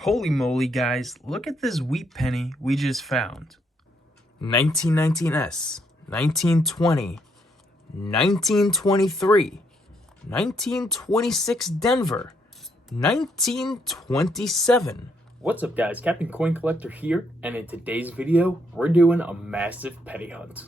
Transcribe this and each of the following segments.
Holy moly, guys, look at this wheat penny we just found. 1919S, 1920, 1923, 1926 Denver, 1927. What's up, guys? Captain Coin Collector here, and in today's video, we're doing a massive penny hunt.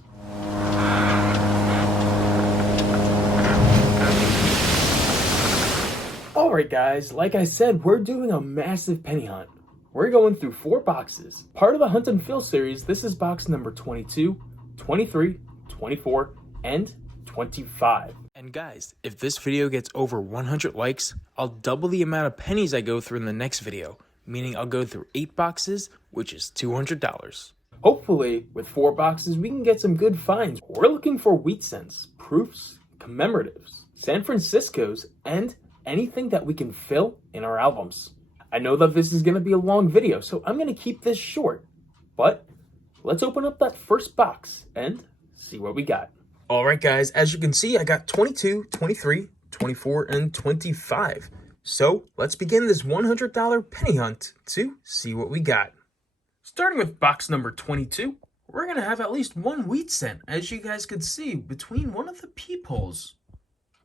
Alright guys, like I said, we're doing a massive penny hunt. We're going through 4 boxes. Part of the Hunt and Fill series, this is box number 22, 23, 24, and 25. And guys, if this video gets over 100 likes, I'll double the amount of pennies I go through in the next video, meaning I'll go through 8 boxes, which is $200. Hopefully, with 4 boxes, we can get some good finds. We're looking for wheat cents, proofs, commemoratives, San Francisco's, and anything that we can fill in our albums. I know that this is going to be a long video, so I'm going to keep this short. But let's open up that first box and see what we got. All right, guys, as you can see, I got 22, 23, 24, and 25. So let's begin this $100 penny hunt to see what we got. Starting with box number 22, we're going to have at least one wheat cent. As you guys could see, between one of the peepholes,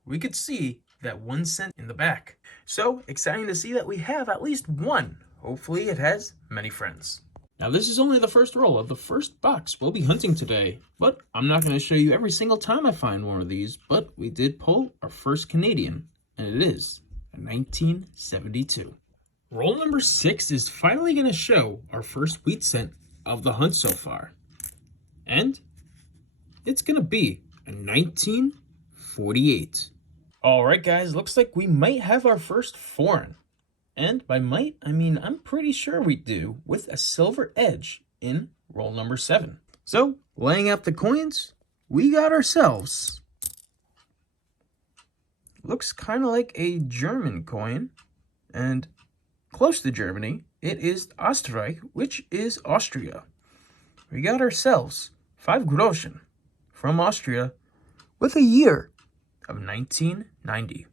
we could see that 1 cent in the back. So exciting to see that we have at least one. Hopefully it has many friends. Now this is only the first roll of the first box we'll be hunting today, but I'm not going to show you every single time I find one of these, but we did pull our first Canadian, and it is a 1972. Roll number 6 is finally going to show our first wheat cent of the hunt so far, and it's going to be a 1948. Alright guys, looks like we might have our first foreign. And by might, I mean I'm pretty sure we do, with a silver edge in roll number 7. So, laying out the coins, we got ourselves. Looks kind of like a German coin, and close to Germany, it is Österreich, which is Austria. We got ourselves 5 Groschen from Austria with a year of 1990.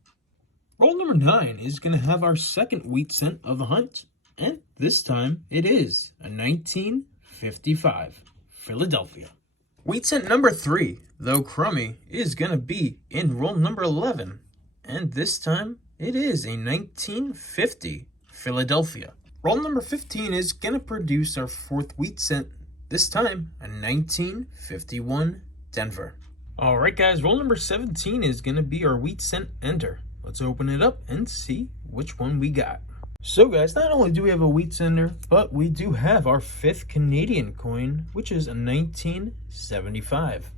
Roll number 9 is going to have our second wheat cent of the hunt, and this time it is a 1955 Philadelphia. Wheat cent number 3, though crummy, is going to be in roll number 11, and this time it is a 1950 Philadelphia. Roll number 15 is going to produce our 4th wheat cent, this time a 1951 Denver. Alright guys, roll number 17 is going to be our wheat cent ender. Let's open it up and see which one we got. So guys, not only do we have a wheat center, but we do have our 5th Canadian coin, which is a 1975.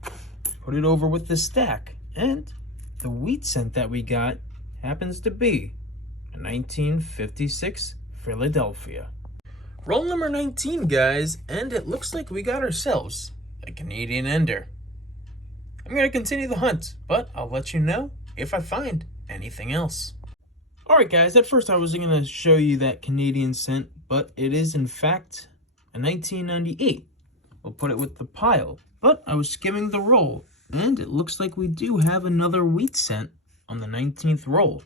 Put it over with the stack, and the wheat cent that we got happens to be a 1956 Philadelphia. Roll number 19 guys, and it looks like we got ourselves a Canadian ender. I'm going to continue the hunt, but I'll let you know if I find anything else. Alright guys, at first I was going to show you that Canadian cent, but it is in fact a 1998. We'll put it with the pile, but I was skimming the roll, and it looks like we do have another wheat cent on the 19th roll.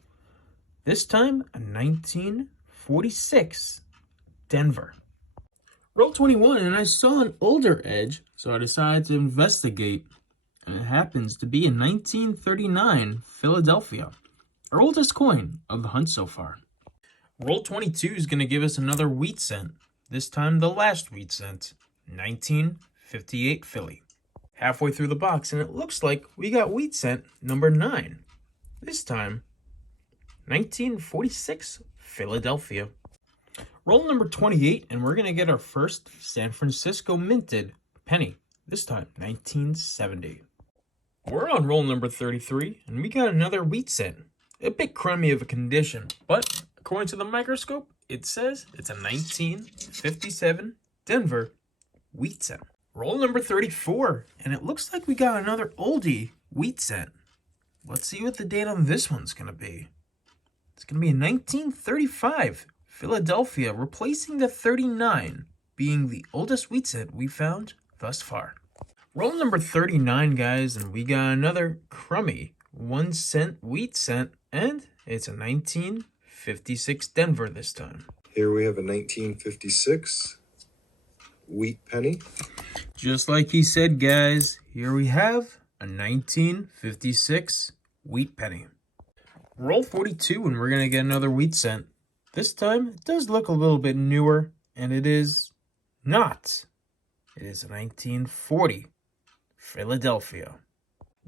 This time, a 1946 Denver. Roll 21, and I saw an older edge, so I decided to investigate. And it happens to be a 1939 Philadelphia, our oldest coin of the hunt so far. Roll 22 is going to give us another wheat cent, this time the last wheat cent, 1958 Philly. Halfway through the box, and it looks like we got wheat cent number 9, this time 1946 Philadelphia. Roll number 28, and we're going to get our first San Francisco minted penny, this time 1970. We're on roll number 33, and we got another wheat cent. A bit crummy of a condition, but according to the microscope, it says it's a 1957 Denver wheat cent. Roll number 34, and it looks like we got another oldie wheat cent. Let's see what the date on this one's going to be. It's going to be a 1935 Philadelphia, replacing the 39, being the oldest wheat cent we found thus far. Roll number 39, guys, and we got another crummy 1 cent wheat cent, and it's a 1956 Denver this time. Here we have a 1956 wheat penny. Just like he said, guys, here we have a 1956 wheat penny. Roll 42 and we're going to get another wheat cent. This time, it does look a little bit newer, and it is not. It is a 1940 Philadelphia.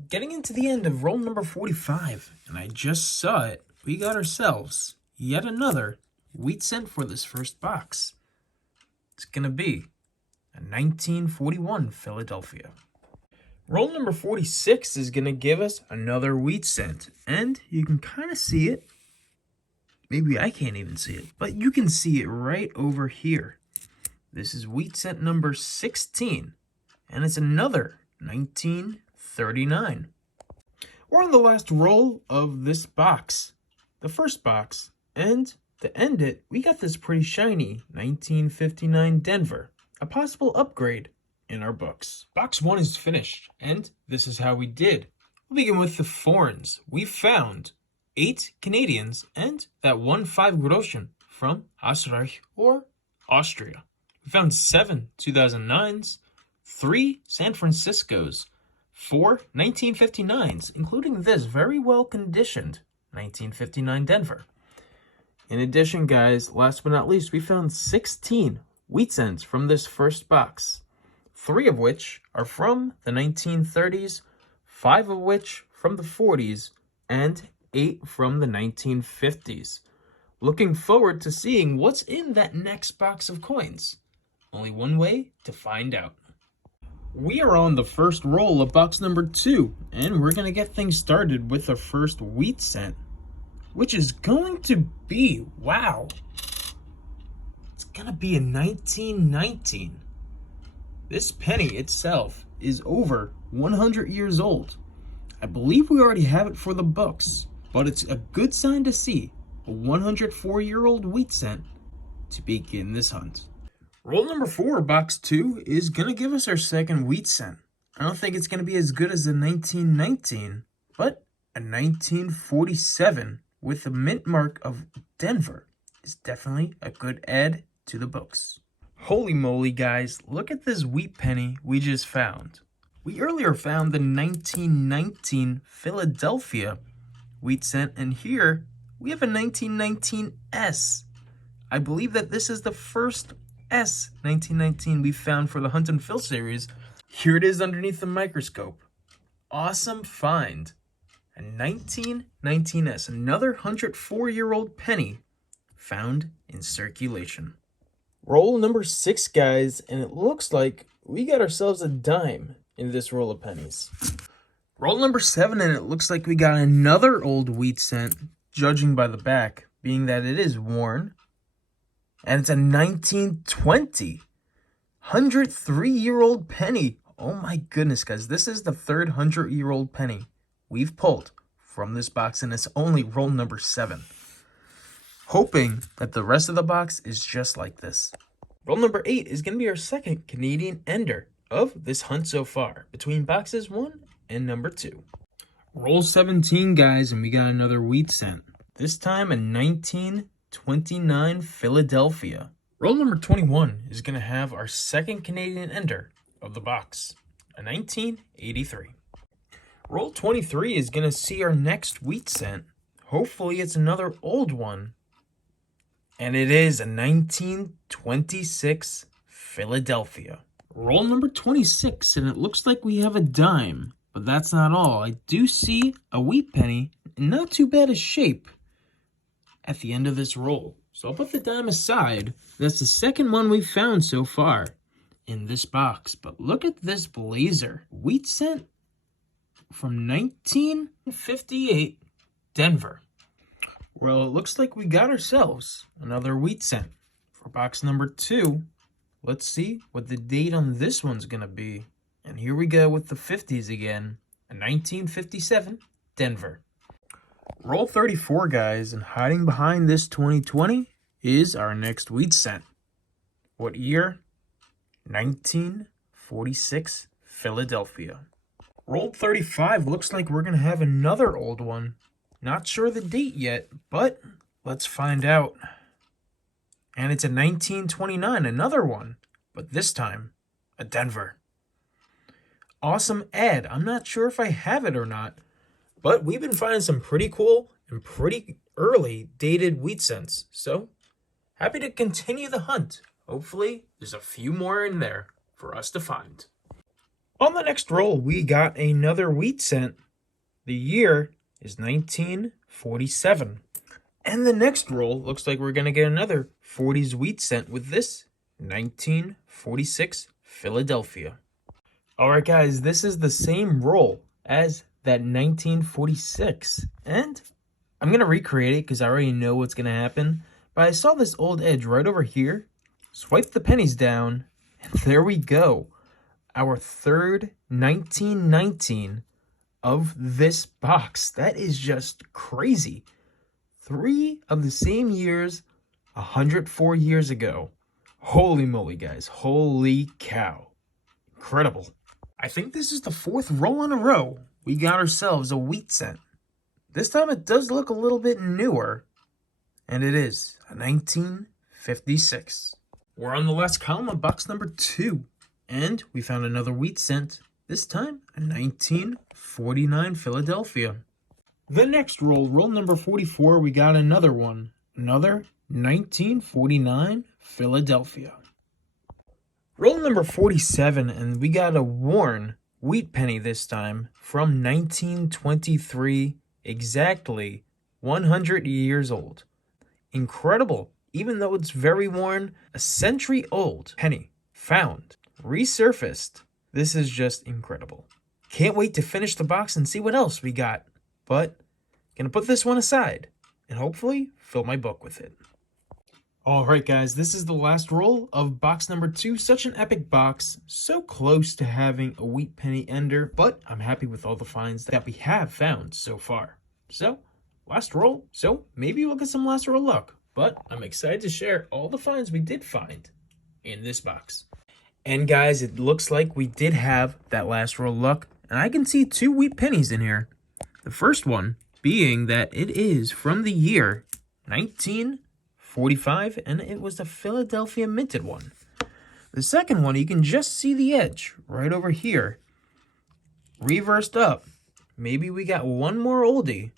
Getting into the end of roll number 45, and I just saw it, we got ourselves yet another wheat cent for this first box. It's going to be a 1941 Philadelphia. Roll number 46 is going to give us another wheat cent, and you can kind of see it. Maybe I can't even see it, but you can see it right over here. This is wheat cent number 16, and it's another 1939. We're on the last roll of this box, the first box, and to end it, we got this pretty shiny 1959 Denver, a possible upgrade in our books. Box 1 is finished, and this is how we did. We'll begin with the foreigns. We found 8 Canadians and that 1 5 Groschen from Österreich or Austria. We found 7 2009s, 3 San Franciscos, 4 1959s, including this very well conditioned 1959 Denver. In addition, guys, last but not least, we found 16 wheat cents from this first box, 3 of which are from the 1930s, 5 of which from the 40s, and 8 from the 1950s. Looking forward to seeing what's in that next box of coins. Only one way to find out. We are on the first roll of box number 2, and we're going to get things started with our first wheat cent, which is going to be, wow, it's going to be a 1919. This penny itself is over 100 years old. I believe we already have it for the books, but it's a good sign to see a 104-year-old wheat cent to begin this hunt. Roll number 4, box 2, is going to give us our second wheat cent. I don't think it's going to be as good as the 1919, but a 1947 with the mint mark of Denver is definitely a good add to the books. Holy moly, guys, look at this wheat penny we just found. We earlier found the 1919 Philadelphia wheat cent, and here we have a 1919 S. I believe that this is the first S 1919 we found for the Hunt and Fill series. Here it is underneath the microscope. Awesome find. A 1919 S, another 104-year-old penny found in circulation. Roll number 6, guys, and it looks like we got ourselves a dime in this roll of pennies. Roll number 7, and it looks like we got another old wheat cent, judging by the back, being that it is worn. And it's a 1920, 103-year-old penny. Oh my goodness, guys, this is the third 100-year-old penny we've pulled from this box, and it's only roll number 7. Hoping that the rest of the box is just like this. Roll number 8 is going to be our second Canadian ender of this hunt so far, between boxes 1 and number 2. Roll 17, guys, and we got another wheat cent. This time a 1929 Philadelphia. Roll number 21 is going to have our second Canadian ender of the box, a 1983. Roll 23 is going to see our next wheat cent. Hopefully it's another old one. And it is a 1926 Philadelphia. Roll number 26, and it looks like we have a dime. But that's not all. I do see a wheat penny in not too bad a shape at the end of this roll. So I'll put the dime aside. That's the second one we've found so far in this box. But look at this blazer. Wheat cent from 1958 Denver. Well, it looks like we got ourselves another wheat cent for box number 2. Let's see what the date on this one's going to be. And here we go with the 50s again. A 1957 Denver. Roll 34, guys, and hiding behind this 2020 is our next wheat cent. What year? 1946 Philadelphia. Roll 35 looks like we're going to have another old one. Not sure the date yet, but let's find out. And it's a 1929, another one, but this time a Denver. Awesome ad. I'm not sure if I have it or not, but we've been finding some pretty cool and pretty early dated wheat cents. So happy to continue the hunt. Hopefully there's a few more in there for us to find. On the next roll, we got another wheat cent. The year is 1947. And the next roll looks like we're going to get another 40s wheat cent with this 1946 Philadelphia. All right, guys, this is the same roll as that 1946. And I'm going to recreate it because I already know what's going to happen. But I saw this old edge right over here. Swipe the pennies down. And there we go. Our third 1919 of this box. That is just crazy. 3 of the same years, 104 years ago. Holy moly, guys. Holy cow. Incredible. I think this is the 4th roll in a row. We got ourselves a wheat cent. This time it does look a little bit newer. And it is a 1956. We're on the last column of box number 2. And we found another wheat cent. This time a 1949 Philadelphia. The next roll, roll number 44, we got another one. Another 1949 Philadelphia. Roll number 47, and we got a worn wheat penny this time from 1923, exactly 100 years old. Incredible, even though it's very worn, a century old penny found, resurfaced. This is just incredible. Can't wait to finish the box and see what else we got. But gonna put this one aside and hopefully fill my book with it. All right, guys, this is the last roll of box number 2. Such an epic box, so close to having a wheat penny ender, but I'm happy with all the finds that we have found so far. So, last roll. So maybe we'll get some last roll luck, but I'm excited to share all the finds we did find in this box. And guys, it looks like we did have that last roll luck, and I can see 2 wheat pennies in here. The first one being that it is from the year 1945, and it was the Philadelphia minted one. The second one, you can just see the edge right over here, reversed up. Maybe we got one more oldie,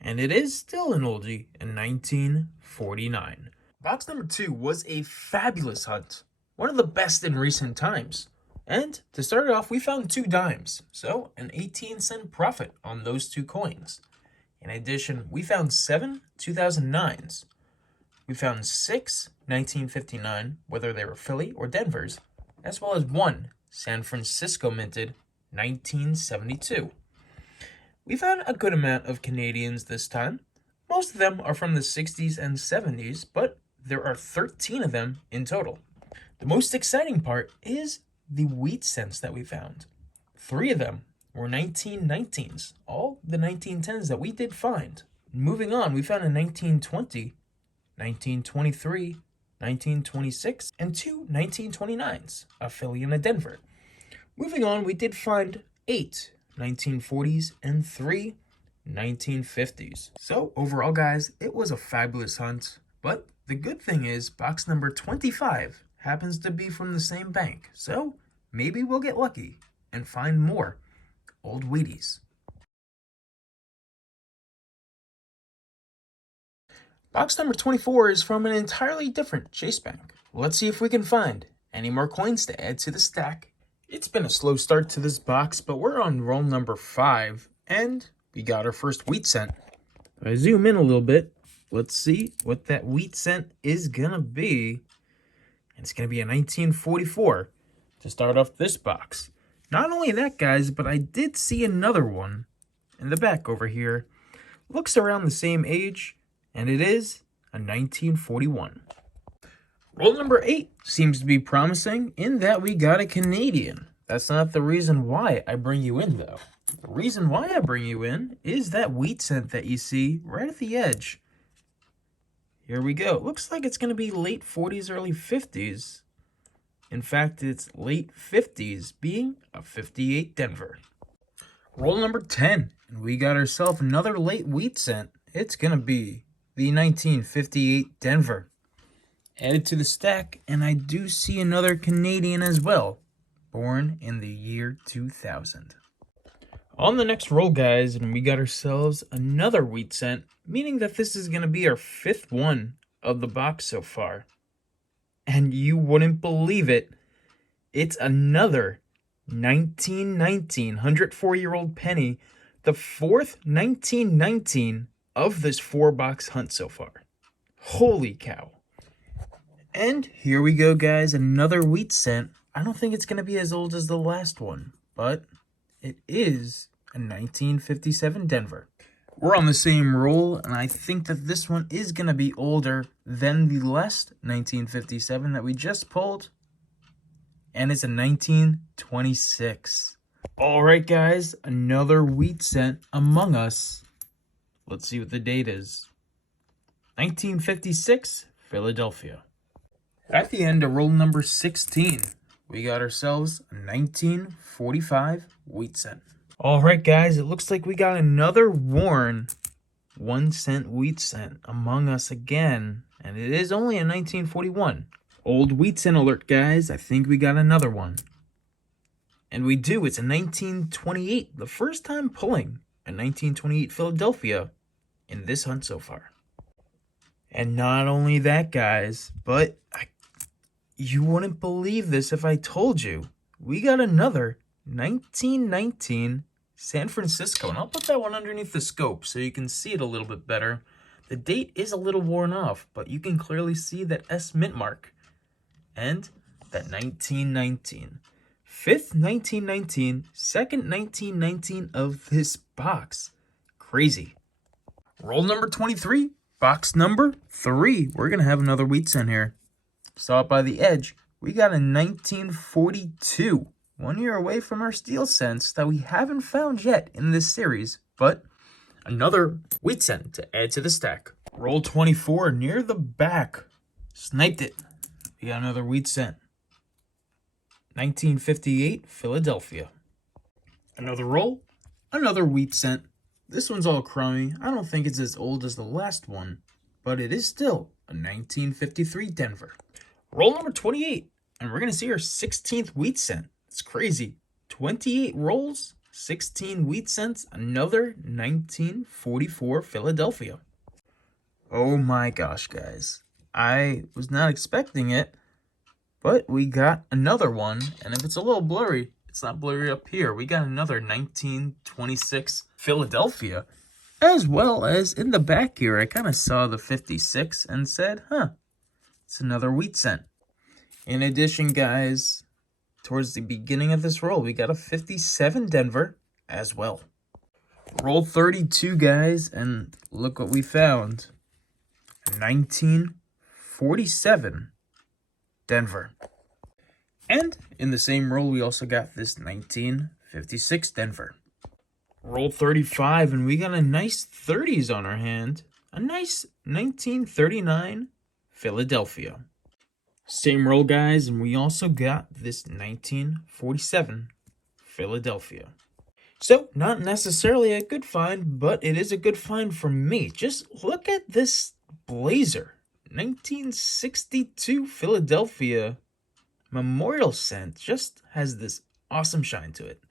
and it is still an oldie in 1949. Box number 2 was a fabulous hunt, one of the best in recent times. And to start it off, we found 2 dimes, so an 18-cent profit on those 2 coins. In addition, we found 7 2009s. We found 6 1959, whether they were Philly or Denver's, as well as 1 San Francisco minted 1972. We found a good amount of Canadians this time. Most of them are from the 60s and 70s, but there are 13 of them in total. The most exciting part is the wheat cents that we found. 3 of them were 1919s, all the 1910s that we did find. Moving on, we found a 1920, 1923, 1926, and 2 1929s, a Philly and a Denver. Moving on, we did find 8 1940s and 3 1950s. So overall, guys, it was a fabulous hunt, but the good thing is box number 25 happens to be from the same bank, so maybe we'll get lucky and find more old Wheaties. Box number 24 is from an entirely different Chase Bank. Let's see if we can find any more coins to add to the stack. It's been a slow start to this box, but we're on roll number 5, and we got our first wheat cent. If I zoom in a little bit, let's see what that wheat cent is gonna be. It's going to be a 1944 to start off this box. Not only that, guys, but I did see another one in the back over here. Looks around the same age, and it is a 1941. Roll number 8 seems to be promising in that we got a Canadian. That's not the reason why I bring you in, though. The reason why I bring you in is that wheat cent that you see right at the edge. Here we go. It looks like it's going to be late 40s, early 50s. In fact, it's late 50s, being a 58 Denver. Roll number 10, and we got ourselves another late wheat cent. It's going to be the 1958 Denver. Added to the stack, and I do see another Canadian as well, born in the year 2000. On the next roll, guys, and we got ourselves another wheat cent, meaning that this is going to be our 5th one of the box so far. And you wouldn't believe it, it's another 1919 104-year-old penny, the 4th 1919 of this 4-box hunt so far. Holy cow. And here we go, guys, another wheat cent. I don't think it's going to be as old as the last one, but it is a 1957 Denver. We're on the same roll, and I think that this one is going to be older than the last 1957 that we just pulled, and it's a 1926. All right, guys, another wheat cent among us. Let's see what the date is. 1956, Philadelphia. At the end of roll number 16, we got ourselves a 1945 wheat cent. All right, guys, it looks like we got another worn 1-cent wheat cent among us again, and it is only a 1941. Old wheat cent alert, guys. I think we got another one. And we do. It's a 1928, the first time pulling a 1928 Philadelphia in this hunt so far. And not only that, guys, but you wouldn't believe this if I told you. We got another 1919 San Francisco. And I'll put that one underneath the scope so you can see it a little bit better. The date is a little worn off, but you can clearly see that S mint mark. And that 1919. 5th 1919, 2nd 1919 of this box. Crazy. Roll number 23, box number 3. We're going to have another wheat cent here. Saw it by the edge. We got a 1942. 1 year away from our steel cents that we haven't found yet in this series, but another wheat cent to add to the stack. Roll 24 near the back. Sniped it. We got another wheat cent. 1958 Philadelphia. Another roll. Another wheat cent. This one's all crummy. I don't think it's as old as the last one, but it is still a 1953 Denver. Roll number 28, and we're going to see our 16th wheat cent. It's crazy. 28 rolls, 16 wheat cents, another 1944 Philadelphia. Oh my gosh, guys. I was not expecting it, but we got another one, and if it's a little blurry, it's not blurry up here. We got another 1926 Philadelphia, as well as in the back here, I kind of saw the 56 and said, it's another wheat cent. In addition, guys, towards the beginning of this roll, we got a 57 Denver as well. Roll 32, guys, and look what we found. 1947 Denver. And in the same roll, we also got this 1956 Denver. Roll 35, and we got a nice 30s on our hand. A nice 1939 Philadelphia. Same roll, guys, and we also got this 1947 Philadelphia. So, not necessarily a good find, but it is a good find for me. Just look at this blazer. 1962 Philadelphia Memorial Cent just has this awesome shine to it.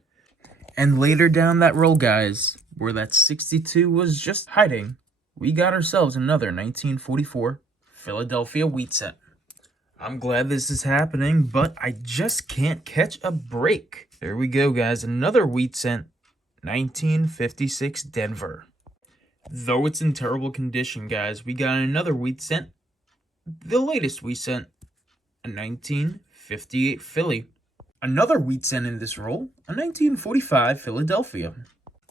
And later down that roll, guys, where that 62 was just hiding, we got ourselves another 1944 Philadelphia wheat cent. I'm glad this is happening, but I just can't catch a break. There we go, guys. Another wheat cent, 1956 Denver. Though it's in terrible condition, guys, we got another wheat cent. The latest wheat cent, a 1958 Philly. Another wheat cent in this roll, a 1945 Philadelphia.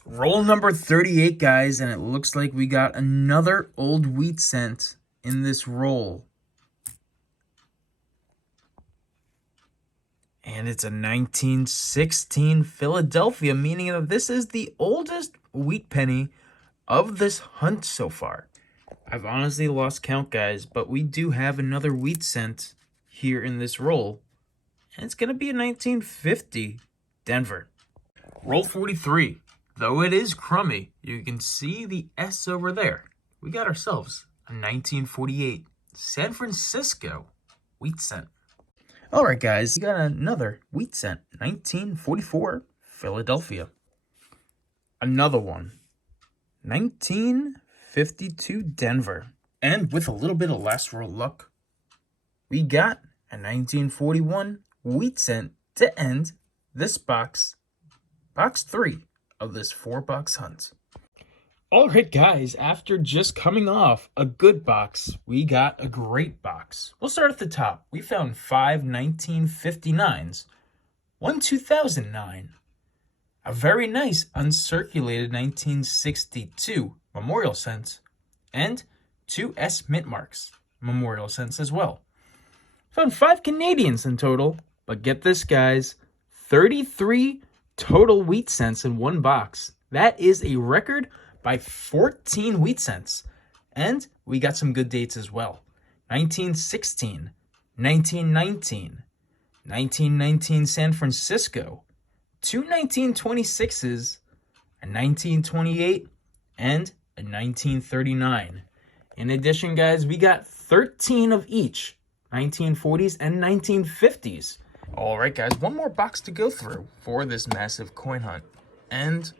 Roll number 38, guys, and it looks like we got another old wheat cent in this roll. And it's a 1916 Philadelphia, meaning that this is the oldest wheat penny of this hunt so far. I've honestly lost count, guys, but we do have another wheat cent here in this roll. And it's going to be a 1950 Denver. Roll 43. Though it is crummy, you can see the S over there. We got ourselves a 1948 San Francisco wheat cent. All right, guys, we got another wheat cent, 1944, Philadelphia. Another one, 1952, Denver. And with a little bit of last roll luck, we got a 1941 wheat cent to end this box 3 of this 4-box hunt. All right, guys, after just coming off a good box, we got a great box. We'll start at the top. We found 5 1959s, 1 2009, a very nice uncirculated 1962 memorial cent, and 2 S Mint marks memorial cents as well. Found 5 Canadians in total, but get this, guys, 33 total wheat cents in one box. That is a record by 14 wheat cents. And we got some good dates as well. 1916, 1919, 1919 San Francisco, 2 1926s, a 1928, and a 1939. In addition, guys, we got 13 of each, 1940s and 1950s. All right, guys, one more box to go through for this massive coin hunt. And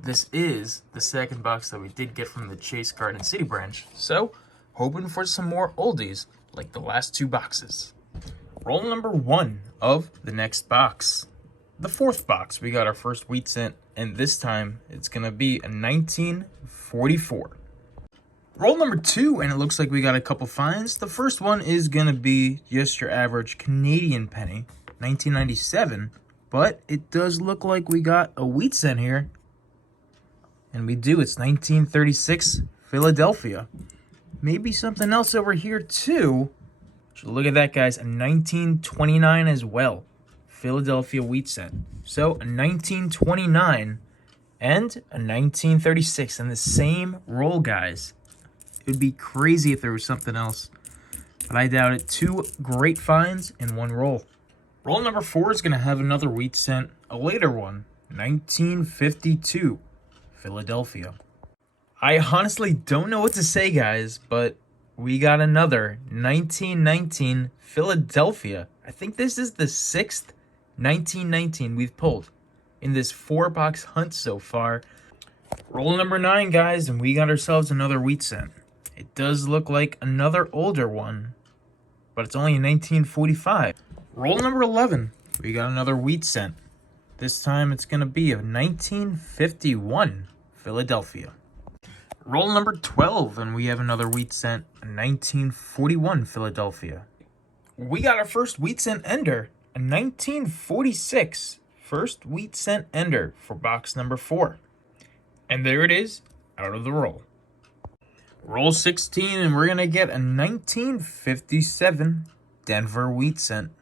this is the second box that we did get from the Chase Garden City branch. So, hoping for some more oldies like the last 2 boxes. Roll number 1 of the next box. The 4th box, we got our first wheat cent, and this time it's going to be a 1944. Roll number 2, and it looks like we got a couple finds. The first one is going to be just your average Canadian penny, 1997, but it does look like we got a wheat cent here. And we do, it's 1936, Philadelphia. Maybe something else over here too. So look at that, guys, a 1929 as well. Philadelphia wheat cent. So a 1929 and a 1936 in the same roll, guys. It would be crazy if there was something else, but I doubt it. 2 great finds in one roll. Roll number 4 is going to have another wheat cent, a later one, 1952, Philadelphia. I honestly don't know what to say, guys, but we got another 1919 Philadelphia. I think this is the 6th 1919 we've pulled in this 4-box hunt so far. Roll number 9, guys, and we got ourselves another wheat cent. It does look like another older one, but it's only in 1945. Roll number 11, we got another wheat cent. This time it's going to be a 1951 Philadelphia. Roll number 12, and we have another wheat cent, a 1941 Philadelphia. We got our first wheat cent ender, a 1946 first wheat cent ender for box number 4. And there it is, out of the roll. Roll 16, and we're going to get a 1957 Denver wheat cent.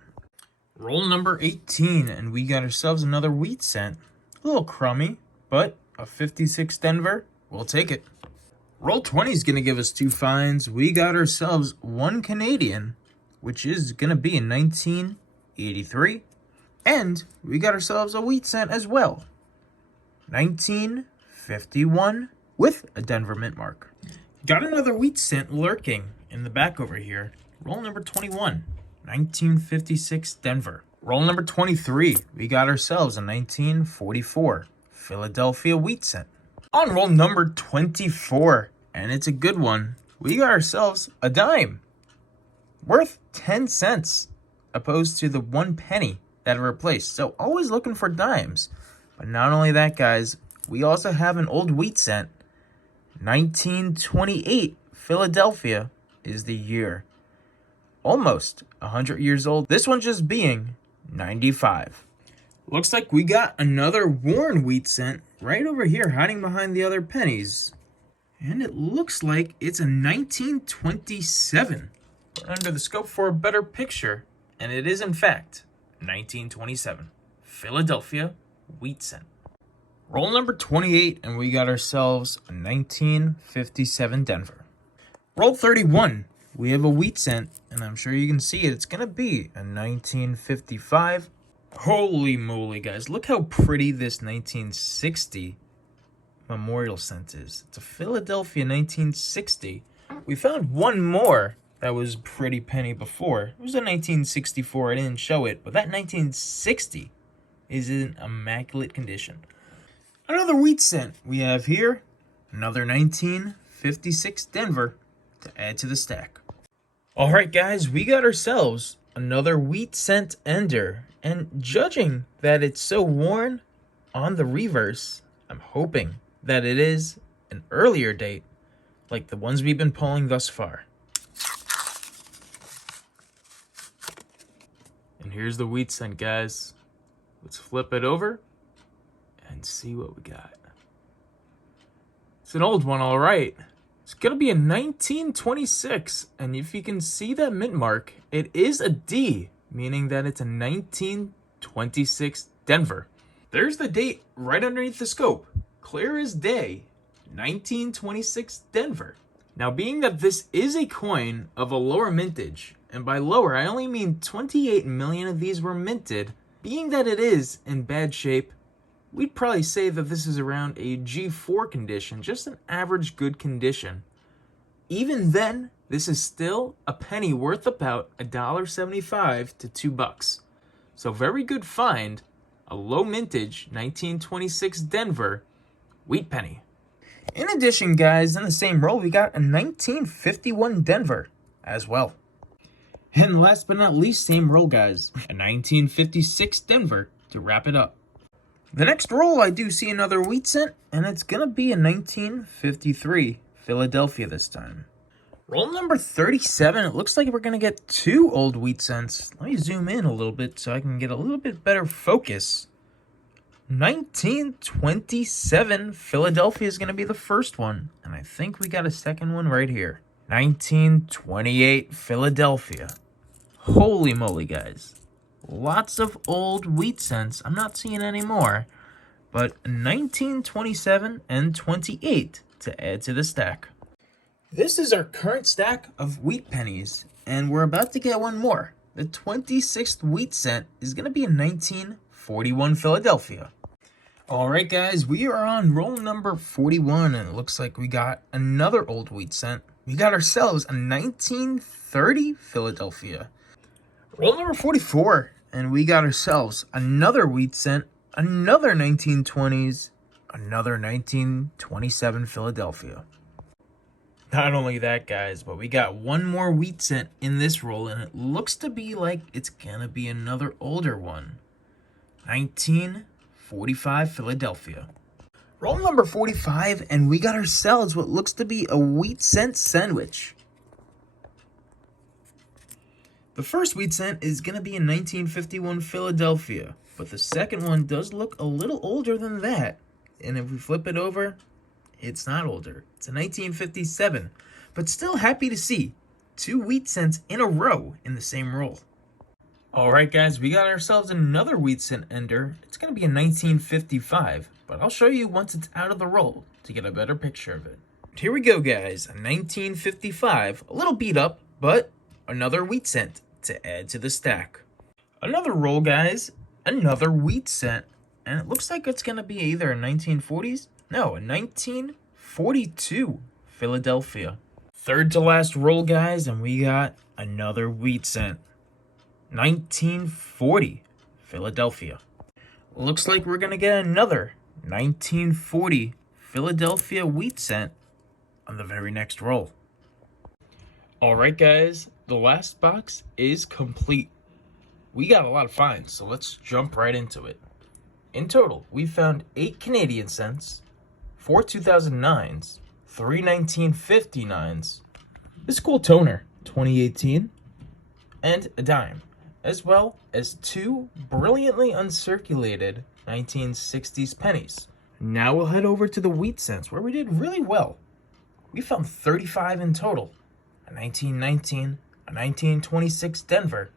Roll number 18, and we got ourselves another wheat cent. A little crummy, but a 56 Denver, we'll take it. Roll 20 is going to give us 2 finds. We got ourselves 1 Canadian, which is going to be in 1983. And we got ourselves a wheat cent as well. 1951 with a Denver mint mark. Got another wheat cent lurking in the back over here. Roll number 21, 1956 Denver. Roll number 23, we got ourselves a 1944 Philadelphia wheat cent. On roll number 24, and it's a good one, we got ourselves a dime worth 10 cents opposed to the 1 penny that it replaced. So always looking for dimes. But not only that, guys, we also have an old wheat cent. 1928 Philadelphia is the year. Almost 100 years old. This one just being 95. Looks like we got another worn wheat cent right over here hiding behind the other pennies. And it looks like it's a 1927. Put under the scope for a better picture, and it is in fact 1927 Philadelphia wheat cent. Roll number 28, and we got ourselves a 1957 Denver. Roll 31, we have a wheat cent, and I'm sure you can see it. It's going to be a 1955. Holy moly, guys. Look how pretty this 1960 memorial cent is. It's a Philadelphia 1960. We found one more that was pretty penny before. It was a 1964. I didn't show it, but that 1960 is in immaculate condition. Another wheat cent we have here. Another 1956 Denver to add to the stack. All right, guys, we got ourselves another wheat cent ender. And judging that it's so worn on the reverse, I'm hoping that it is an earlier date like the ones we've been pulling thus far. And here's the wheat cent, guys. Let's flip it over and see what we got. It's an old one, all right. It's gonna be a 1926, and if you can see that mint mark, it is a D, meaning that it's a 1926 Denver. There's the date right underneath the scope. Clear as day, 1926 Denver. Now, being that this is a coin of a lower mintage, and by lower, I only mean 28 million of these were minted, being that it is in bad shape, we'd probably say that this is around a G4 condition, just an average good condition. Even then, this is still a penny worth about $1.75 to $2. So very good find, a low mintage 1926 Denver wheat penny. In addition, guys, in the same roll, we got a 1951 Denver as well. And last but not least, same roll, guys, a 1956 Denver to wrap it up. The next roll, I do see another wheat cent, and it's going to be a 1953 Philadelphia this time. Roll number 37, it looks like we're going to get two old wheat cents. Let me zoom in a little bit so I can get a little bit better focus. 1927 Philadelphia is going to be the first one, and I think we got a second one right here. 1928 Philadelphia. Holy moly, guys. Lots of old wheat cents. I'm not seeing any more. But 1927 and 28 to add to the stack. This is our current stack of wheat pennies. And we're about to get one more. The 26th wheat cent is going to be a 1941 Philadelphia. Alright, guys. We are on roll number 41. And it looks like we got another old wheat cent. We got ourselves a 1930 Philadelphia. Roll number 44. And we got ourselves another wheat cent, another 1920s, another 1927 Philadelphia. Not only that, guys, but we got one more wheat cent in this roll, and it looks to be like it's gonna be another older one. 1945 Philadelphia. Roll number 45, and we got ourselves what looks to be a wheat cent sandwich. The first wheat cent is going to be in 1951 Philadelphia, but the second one does look a little older than that. And if we flip it over, it's not older. It's a 1957, but still happy to see two wheat cents in a row in the same roll. All right, guys, we got ourselves another wheat cent ender. It's going to be in 1955, but I'll show you once it's out of the roll to get a better picture of it. Here we go, guys, 1955, a little beat up, but another wheat cent to add to the stack. Another roll, guys. Another wheat cent. And it looks like it's going to be either a 1940s. No, a 1942 Philadelphia. Third to last roll, guys. And we got another wheat cent. 1940 Philadelphia. Looks like we're going to get another 1940 Philadelphia wheat cent on the very next roll. All right, guys. The last box is complete. We got a lot of finds, so let's jump right into it. In total, we found 8 Canadian cents, 4 2009s, 3 1959s, this cool toner, 2018, and a dime, as well as 2 brilliantly uncirculated 1960s pennies. Now we'll head over to the wheat cents, where we did really well. We found 35 in total, a 1919, a 1926 Denver,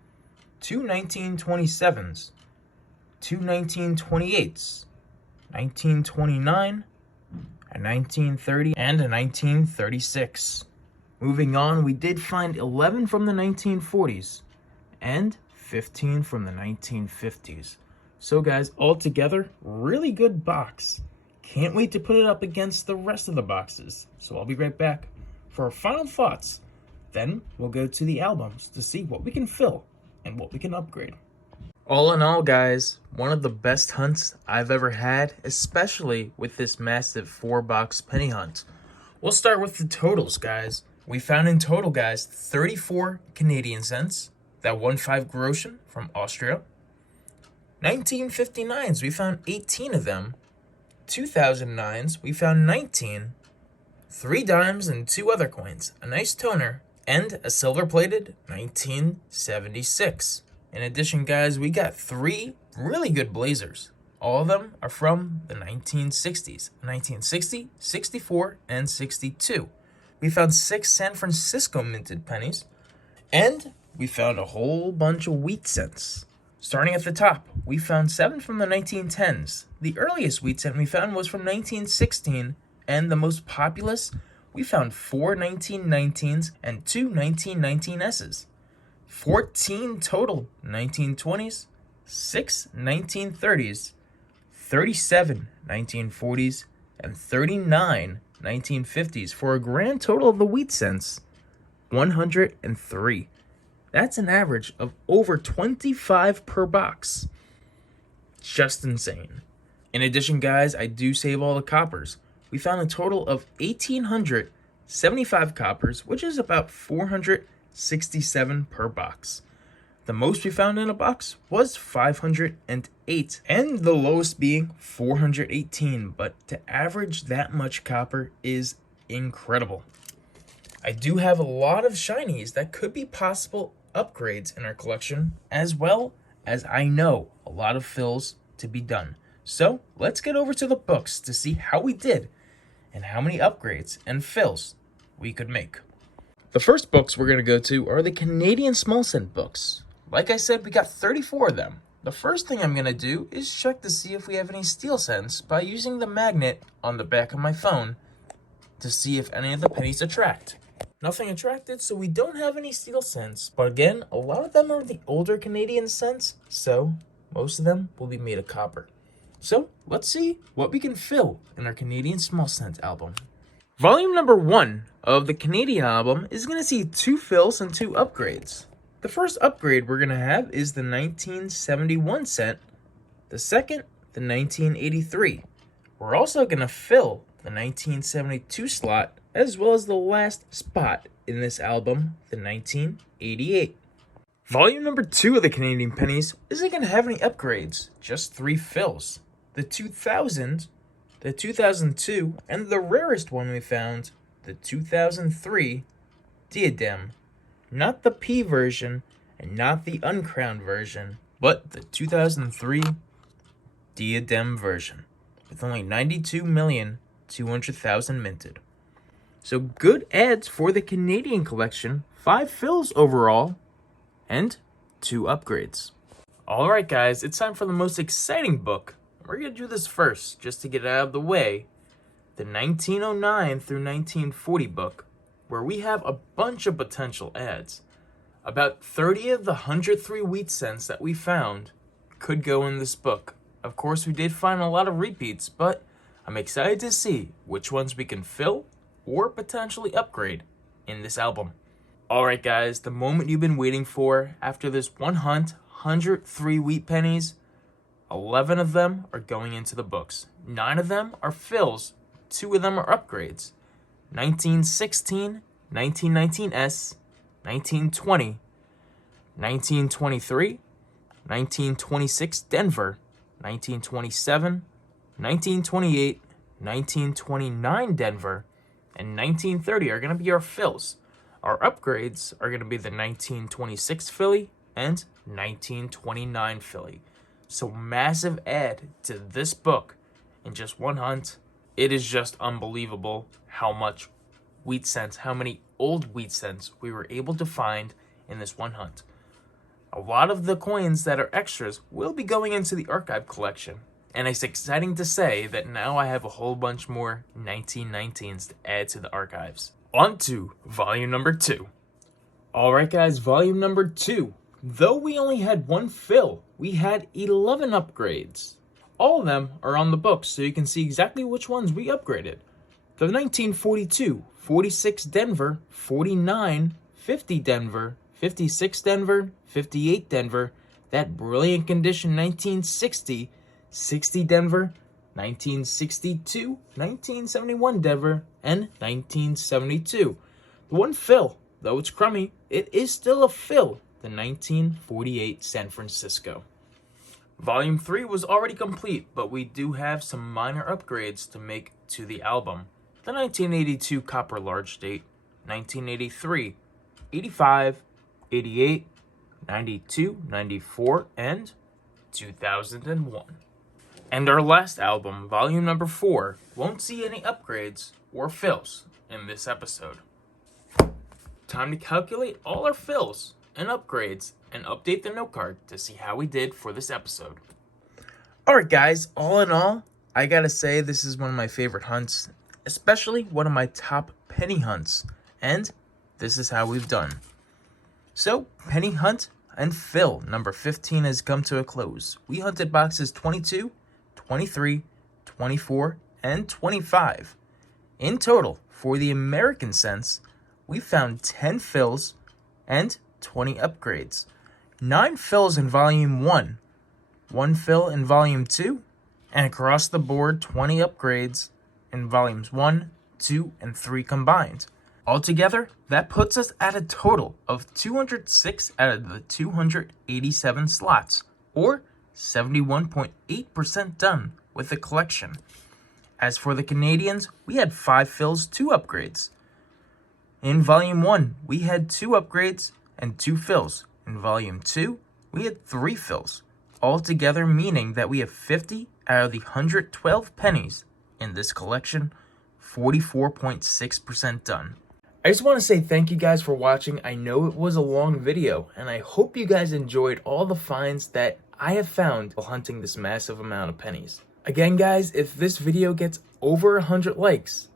2 1927s, 2 1928s, 1929, a 1930, and a 1936. Moving on, we did find 11 from the 1940s and 15 from the 1950s. So guys, altogether, really good box. Can't wait to put it up against the rest of the boxes. So I'll be right back for our final thoughts. Then we'll go to the albums to see what we can fill and what we can upgrade. All in all, guys, one of the best hunts I've ever had, especially with this massive 4-box penny hunt. We'll start with the totals, guys. We found in total, guys, 34 Canadian cents, that 1.5 groschen from Austria. 1959s, we found 18 of them. 2009s, we found 19. 3 dimes and 2 other coins, a nice toner, and a silver-plated 1976. In addition, guys, we got 3 really good blazers. All of them are from the 1960s, 1960, 64, and 62. We found 6 San Francisco minted pennies, and we found a whole bunch of wheat cents. Starting at the top, we found 7 from the 1910s. The earliest wheat cent we found was from 1916, and the most populous, we found 4 1919s and 2 1919s. 14 total 1920s, 6 1930s, 37 1940s, and 39 1950s for a grand total of the wheat cents, 103. That's an average of over 25 per box. Just insane. In addition, guys, I do save all the coppers. We found a total of 1,875 coppers, which is about 467 per box. The most we found in a box was 508, and the lowest being 418, but to average that much copper is incredible. I do have a lot of shinies that could be possible upgrades in our collection, as well as I know a lot of fills to be done. So let's get over to the books to see how we did and how many upgrades and fills we could make. The first books we're going to go to are the Canadian small cent books. Like I said, we got 34 of them. The first thing I'm going to do is check to see if we have any steel cents by using the magnet on the back of my phone to see if any of the pennies attract. Nothing attracted, so we don't have any steel cents. But again, a lot of them are the older Canadian cents, so most of them will be made of copper. So let's see what we can fill in our Canadian small cent album. Volume number 1 of the Canadian album is going to see 2 fills and 2 upgrades. The first upgrade we're going to have is the 1971 cent. The second, the 1983. We're also going to fill the 1972 slot, as well as the last spot in this album, the 1988. Volume number 2 of the Canadian pennies isn't going to have any upgrades, just 3 fills. The 2000, the 2002, and the rarest one we found, the 2003 diadem. Not the P version and not the uncrowned version, but the 2003 diadem version with only 92,200,000 minted. So good adds for the Canadian collection, 5 fills overall, and 2 upgrades. Alright guys, it's time for the most exciting book. We're going to do this first, just to get it out of the way. The 1909 through 1940 book, where we have a bunch of potential ads. About 30 of the 103 wheat cents that we found could go in this book. Of course, we did find a lot of repeats, but I'm excited to see which ones we can fill or potentially upgrade in this album. Alright guys, the moment you've been waiting for. After this one hunt, 103 wheat pennies, 11 of them are going into the books. 9 of them are fills, 2 of them are upgrades. 1916, 1919s, 1920, 1923, 1926 Denver, 1927, 1928, 1929 Denver, and 1930 are going to be our fills. Our upgrades are going to be the 1926 Philly and 1929 Philly. So massive add to this book in just one hunt. It is just unbelievable how much wheat cents, how many old wheat cents we were able to find in this one hunt. A lot of the coins that are extras will be going into the archive collection. And it's exciting to say that now I have a whole bunch more 1919s to add to the archives. On to volume number 2. Alright guys, volume number 2. Though we only had 1 fill, we had 11 upgrades. All of them are on the books, so you can see exactly which ones we upgraded. The 1942, 46 Denver, 49 50 Denver, 56 Denver, 58 Denver, that brilliant condition 1960, 60 Denver, 1962, 1971 Denver, and 1972. The one fill, though it's crummy, it is still a fill, the 1948 San Francisco. Volume 3 was already complete, but we do have some minor upgrades to make to the album. The 1982 Copper Large Date, 1983, 85, 88, 92, 94, and 2001. And our last album, volume number 4, won't see any upgrades or fills in this episode. Time to calculate all our fills and upgrades and update the note card to see how we did for this episode. Alright guys, all in all, I gotta say this is one of my favorite hunts, especially one of my top penny hunts, and this is how we've done. So, penny hunt and fill number 15 has come to a close. We hunted boxes 22, 23, 24, and 25. In total, for the American cents, we found 10 fills and 20 upgrades. 9 fills in volume 1, 1 fill in volume 2, and across the board 20 upgrades in volumes 1, 2, and 3 combined. Altogether, that puts us at a total of 206 out of the 287 slots, or 71.8% done with the collection. As for the Canadians, we had 5 fills, 2 upgrades. In volume 1, we had 2 upgrades and 2 fills. In volume 2, we had 3 fills, altogether meaning that we have 50 out of the 112 pennies in this collection, 44.6% done. I just want to say thank you guys for watching. I know it was a long video, and I hope you guys enjoyed all the finds that I have found while hunting this massive amount of pennies. Again guys, if this video gets over 100 likes,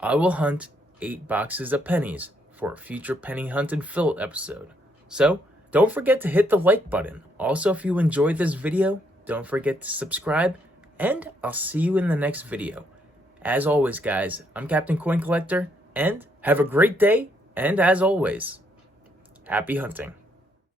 I will hunt 8 boxes of pennies for a future penny hunt and fill episode. So, don't forget to hit the like button. Also, if you enjoyed this video, don't forget to subscribe, and I'll see you in the next video. As always guys, I'm Captain Coin Collector, and have a great day, and as always, happy hunting.